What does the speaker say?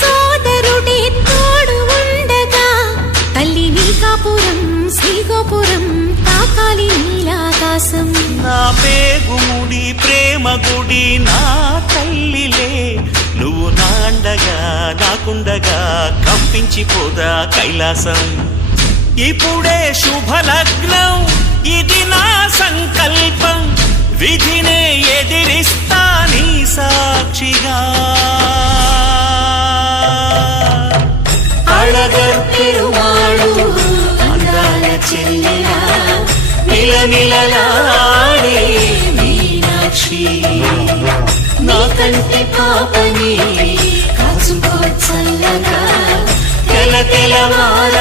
సోదరుడే తోడు ఉండగా తల్లి నీకాపురం శ్రీగోపురం తాకాలి నీలాకాశం. నా పేగుముడి ప్రేమ గుడి నా తల్లిలే, నువ్వు నాండగా నాకుండగా కంపించిపోదా కైలాసం. ఇప్పుడే శుభలగ్నం, ఇది నా సంకల్పం, విధినే ఎదిరిస్తా నీ సాక్షిగా. అళగర్ పెరుమాళు అందాల చెల్లెలా నిలనిలలాడే మీనాక్షి, నా కంటి పాపని కాచుకో చల్లగా తెల తెలవార